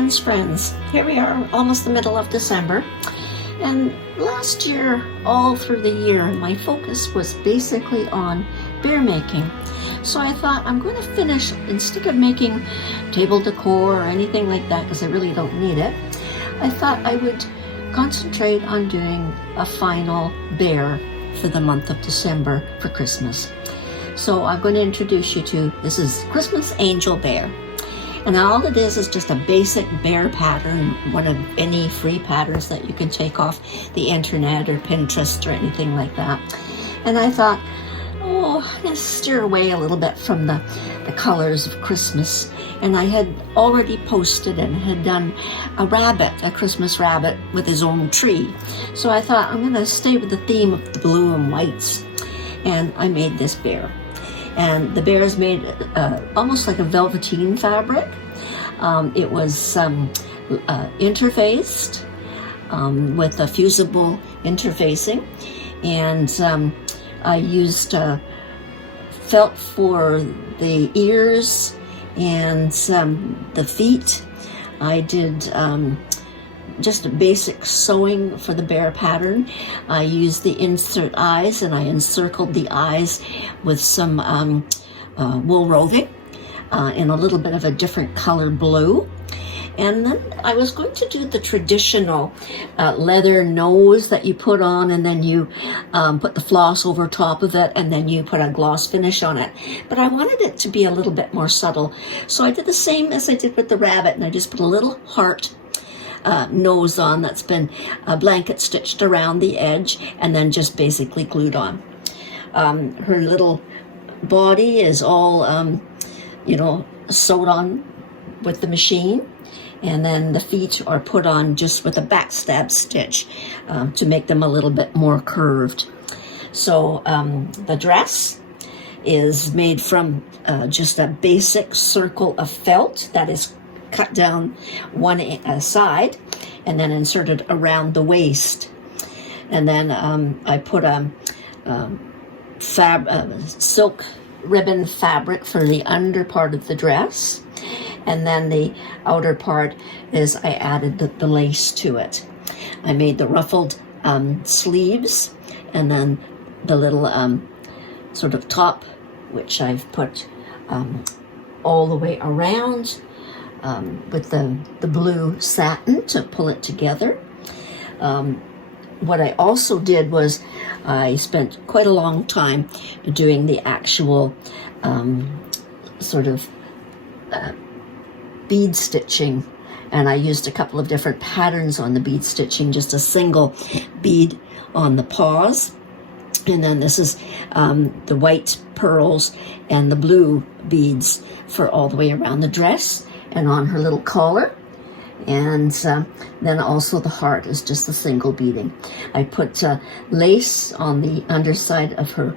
Friends. Here we are, almost the middle of December. And last year, all through the year, my focus was basically on bear making. So I thought I'm going to finish, instead of making table decor or anything like that, because I really don't need it, I thought I would concentrate on doing a final bear for the month of December for Christmas. So I'm going to introduce you to, this is Christmas Angel Bear. And all it is just a basic bear pattern, one of any free patterns that you can take off the internet or Pinterest or anything like that. And I thought, let's steer away a little bit from the colors of Christmas. And I had already posted and had done a Christmas rabbit with his own tree. So I thought I'm going to stay with the theme of the blue and whites. And I made this bear. And the bear is made almost like a velveteen fabric. It was interfaced with a fusible interfacing. And I used felt for the ears and the feet. I did just a basic sewing for the bear pattern. I used the insert eyes, and I encircled the eyes with some wool roving in a little bit of a different color blue. And then I was going to do the traditional leather nose that you put on, and then you put the floss over top of it, and then you put a gloss finish on it. But I wanted it to be a little bit more subtle. So I did the same as I did with the rabbit, and I just put a little heart nose on that's been blanket stitched around the edge and then just basically glued on. Her little body is all, sewed on with the machine, and then the feet are put on just with a backstab stitch to make them a little bit more curved. So the dress is made from just a basic circle of felt that is cut down one side and then inserted around the waist. And then I put a silk ribbon fabric for the under part of the dress. And then the outer part is I added the lace to it. I made the ruffled sleeves, and then the little sort of top, which I've put all the way around with the blue satin to pull it together. What I also did was I spent quite a long time doing the actual bead stitching, and I used a couple of different patterns on the bead stitching, just a single bead on the paws. And then this is the white pearls and the blue beads for all the way around the dress and on her little collar. And then also the heart is just a single beading. I put lace on the underside of her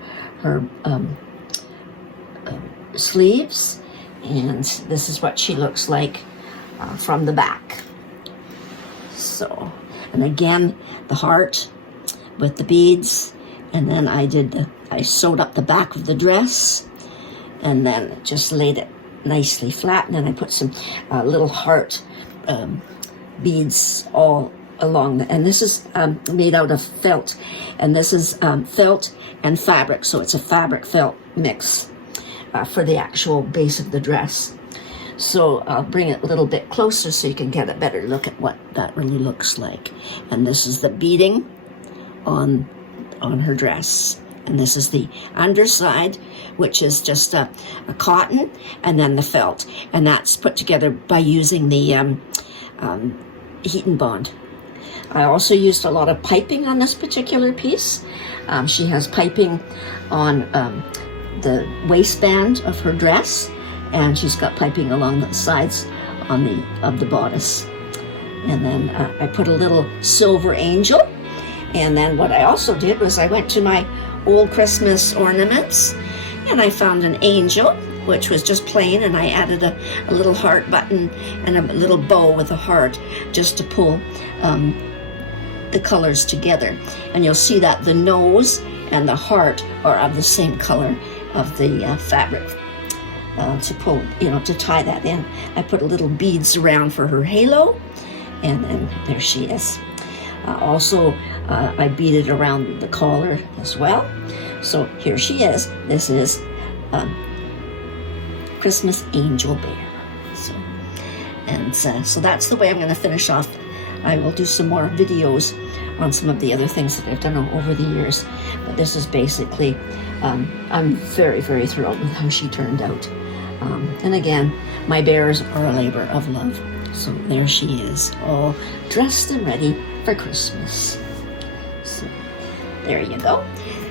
sleeves, and this is what she looks like from the back. So, and again, the heart with the beads, and then I sewed up the back of the dress, and then just laid it nicely flat, and then I put some little heart beads all along and this is made out of felt, and this is felt and fabric, so it's a fabric felt mix for the actual base of the dress. So I'll bring it a little bit closer so you can get a better look at what that really looks like. And this is the beading on her dress, and this is the underside, which is just a cotton, and then the felt, and that's put together by using the heat and bond. I also used a lot of piping on this particular piece. She has piping on the waistband of her dress, and she's got piping along the sides of the bodice. And then I put a little silver angel. And then what I also did was I went to my old Christmas ornaments, and I found an angel, which was just plain, and I added a little heart button and a little bow with a heart just to pull the colors together. And you'll see that the nose and the heart are of the same color of the fabric. to pull, to tie that in. I put a little beads around for her halo, and then there she is. Also, I beaded around the collar as well. So here she is. This is Christmas Angel Bear. So that's the way I'm going to finish off. I will do some more videos on some of the other things that I've done over the years. But this is basically, I'm very, very thrilled with how she turned out. And again, my bears are a labor of love. So there she is, all dressed and ready for Christmas. So there you go.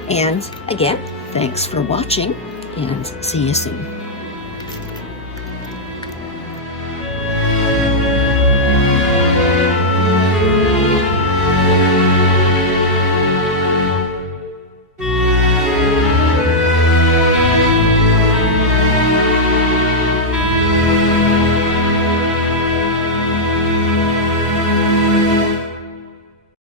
And again, thanks for watching, and see you soon.